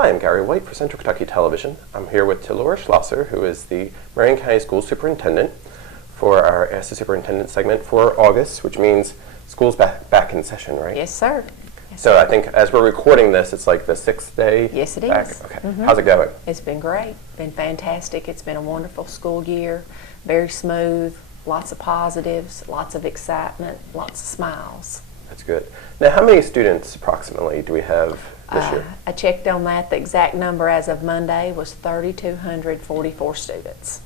Hi, I'm Gary White for Central Kentucky Television. I'm here with Laura Schlosser, who is the Marion County School Superintendent, for our Ask the Superintendent segment for August, which means school's back in session, right? Yes, sir. Yes, So sir. I think as we're recording this, it's like the 6th day Yes, it back. is. Okay. How's it going? It's been great. Been fantastic. It's been a wonderful school year. Very smooth. Lots of positives. Lots of excitement. Lots of smiles. That's good. Now, how many students approximately do we have this year? I checked on that. The exact number as of Monday was 3,244 students.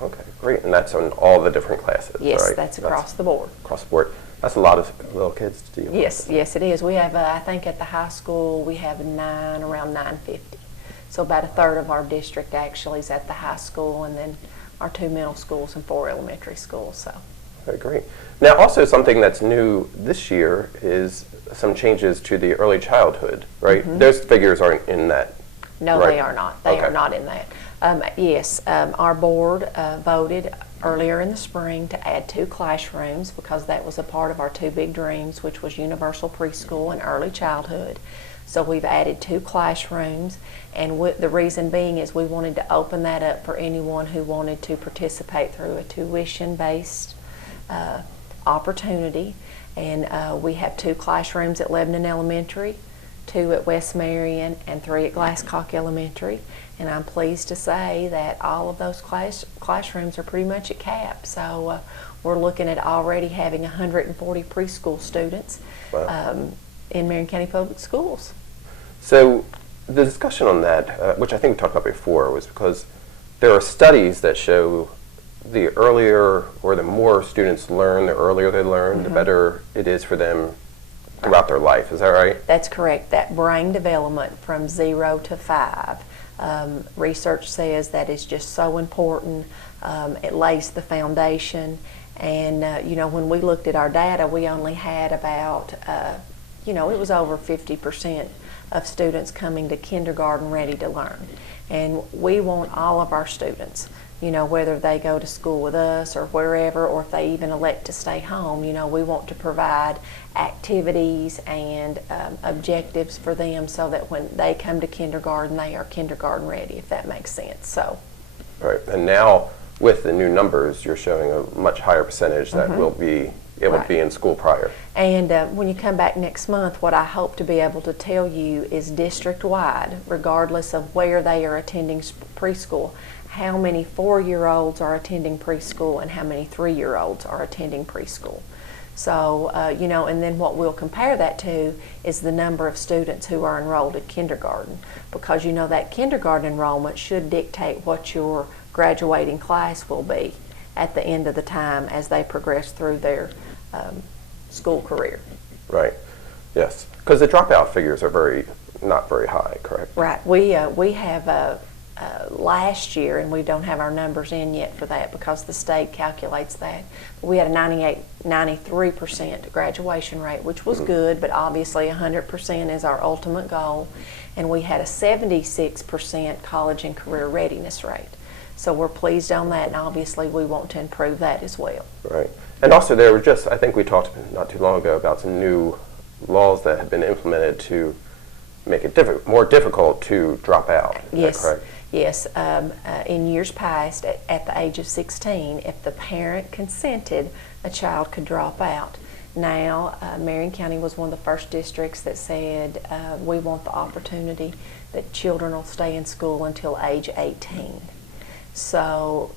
Okay, great. And that's on all the different classes, Yes, right? that's across the board. Across the board. That's a lot of little kids to deal with. Yes, yes, it is. We have, I think at the high school, we have around 950. So about a third of our district actually is at the high school, and then our 2 middle schools and 4 elementary schools. So. Okay, great. Now, also something that's new this year is some changes to the early childhood, right? Those figures aren't in that. No, right? they are not. They are not in that. Yes, our board voted earlier in the spring to add 2 classrooms because that was a part of our 2 big dreams, which was universal preschool and early childhood. So we've added 2 classrooms, and the reason being is we wanted to open that up for anyone who wanted to participate through a tuition-based opportunity. And we have 2 classrooms at Lebanon Elementary, 2 at West Marion, and 3 at Glasscock Elementary. And I'm pleased to say that all of those classrooms are pretty much at cap. So we're looking at already having 140 preschool students in Marion County Public Schools. So the discussion on that, which I think we talked about before, was because there are studies that show the earlier or the more students learn, the earlier they learn, the better it is for them throughout their life. Is that right? That's correct. That brain development from 0 to 5. Research says that is just so important. It lays the foundation. And, you know, when we looked at our data, we only had about, you know, it was over 50% of students coming to kindergarten ready to learn. And we want all of our students, you know, whether they go to school with us or wherever, or if they even elect to stay home, you know, we want to provide activities and objectives for them so that when they come to kindergarten, they are kindergarten ready, if that makes sense. So. Right. And now with the new numbers, you're showing a much higher percentage that will be able to be in school prior. And when you come back next month, what I hope to be able to tell you is district-wide, regardless of where they are attending preschool, how many 4-year-olds are attending preschool and how many 3-year-olds are attending preschool. So, you know, and then what we'll compare that to is the number of students who are enrolled in kindergarten, because, you know, that kindergarten enrollment should dictate what your graduating class will be at the end of the time as they progress through their school career. Right. Yes. Because the dropout figures are not very high, correct? Right. We have last year, and we don't have our numbers in yet for that because the state calculates that. We had a 93% graduation rate, which was good, but obviously 100% is our ultimate goal. And we had a 76% college and career readiness rate. So we're pleased on that, and obviously we want to improve that as well. Right. And also there were just, I think we talked not too long ago about some new laws that have been implemented to make it more difficult to drop out. Is that correct? Yes. In years past, at the age of 16, if the parent consented, a child could drop out. Now, Marion County was one of the first districts that said we want the opportunity that children will stay in school until age 18. So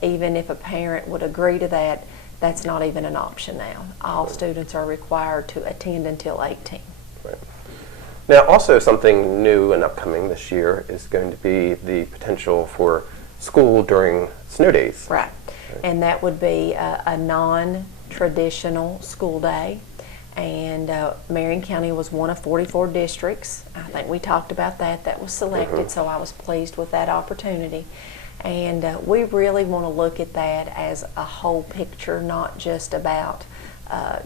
even if a parent would agree to that, that's not even an option now. All students are required to attend until 18. Right. Now, also something new and upcoming this year is going to be the potential for school during snow days. Right. And that would be a non-traditional school day. And Marion County was one of 44 districts. I think we talked about that. That was selected, so I was pleased with that opportunity. And we really want to look at that as a whole picture, not just about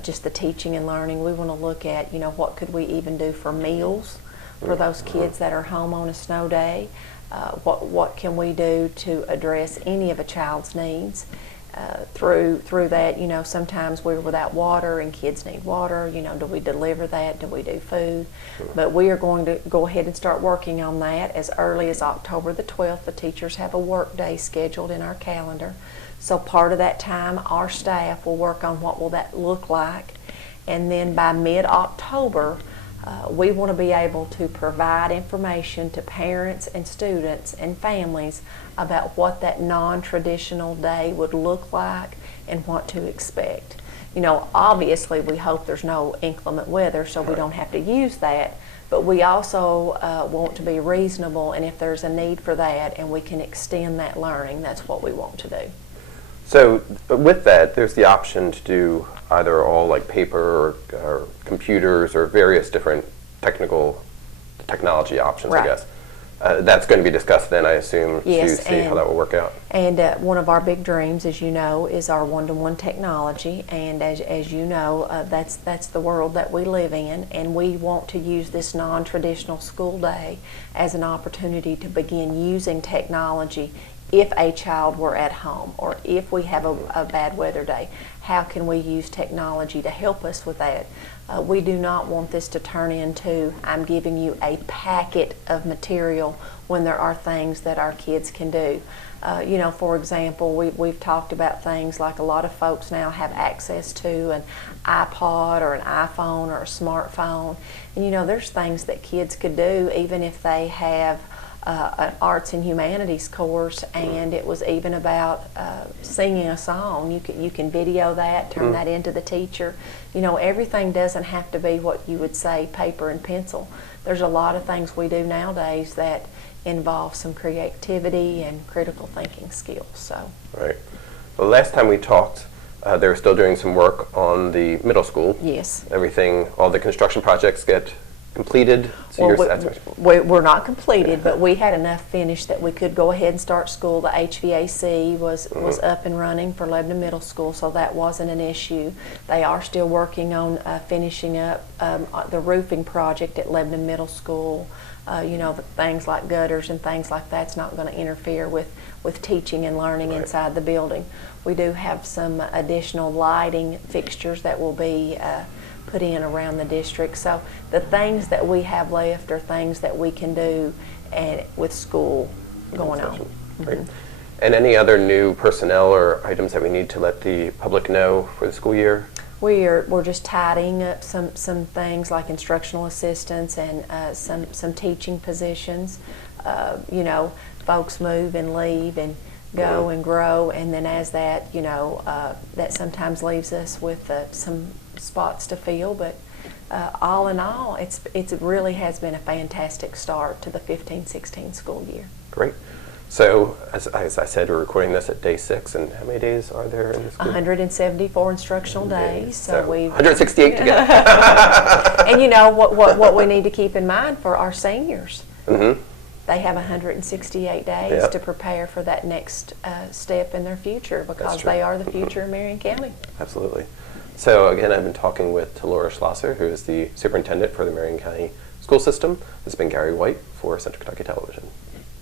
just the teaching and learning. We want to look at, you know, what could we even do for meals for those kids that are home on a snow day? What can we do to address any of a child's needs? through that, sometimes we're without water and kids need water. Do we deliver that? Do we do food? But we are going to go ahead and start working on that as early as October the 12th. The teachers have a work day scheduled in our calendar. So part of that time, our staff will work on what will that look like. And then by mid-October, we want to be able to provide information to parents and students and families about what that non-traditional day would look like and what to expect. Obviously we hope there's no inclement weather so we don't have to use that, but we also want to be reasonable, and if there's a need for that and we can extend that learning, that's what we want to do. So with that, there's the option to do either all like paper or computers or various different technology options, Right. I guess. That's going to be discussed then, I assume, Yes, to see how that will work out. And one of our big dreams, as you know, is our one-to-one technology. And as you know, that's the world that we live in. And we want to use this non-traditional school day as an opportunity to begin using technology if a child were at home or if we have a bad weather day. How can we use technology to help us with that? We do not want this to turn into, I'm giving you a packet of material when there are things that our kids can do. For example, we've talked about things like a lot of folks now have access to an iPod or an iPhone or a smartphone. And there's things that kids could do even if they have an arts and humanities course, and it was even about singing a song. You can video that, turn that into the teacher. Everything doesn't have to be what you would say paper and pencil. There's a lot of things we do nowadays that involve some creativity and critical thinking skills. So. Right. The last time we talked, they were still doing some work on the middle school. Yes. All the construction projects get completed. So we're not completed, but we had enough finished that we could go ahead and start school. The HVAC was up and running for Lebanon Middle School, so that wasn't an issue. They are still working on finishing up the roofing project at Lebanon Middle School. The things like gutters and things like that's not going to interfere with teaching and learning inside the building. We do have some additional lighting fixtures that will be put in around the district. So the things that we have left are things that we can do with school going on. Great. And any other new personnel or items that we need to let the public know for the school year? We're just tidying up some things like instructional assistants and some teaching positions. Folks move and leave and go and grow, and then as that, that sometimes leaves us with some spots to fill. But all in all, it really has been a fantastic start to the 15-16 school year. Great. So, as I said, we're recording this at day 6, and how many days are there in the school? 174 instructional days. So we've 168 to go. And what we need to keep in mind for our seniors, they have 168 days to prepare for that next step in their future, because they are the future of Marion County. Absolutely. So again, I've been talking with Talora Schlosser, who is the superintendent for the Marion County School System. This has been Gary White for Central Kentucky Television.